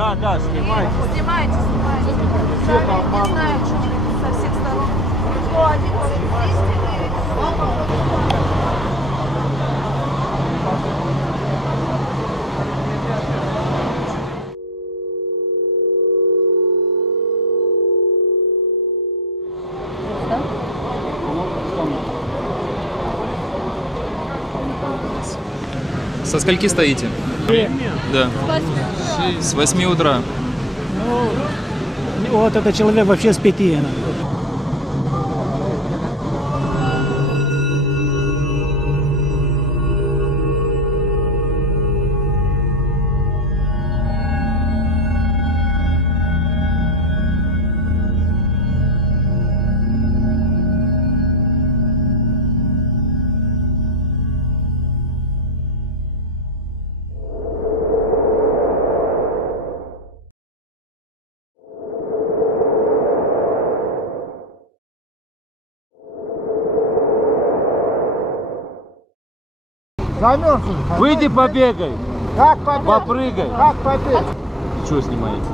Да, снимайте. Снимайте. Не знаю, что со всех сторон. Кто один говорит, истинный. Со скольки стоите? Да. С 8 утра. Ну, вот этот человек вообще с 5. Замерзли. Выйди побегай. Как побегай? Попрыгай. Как побегай? Что снимаете?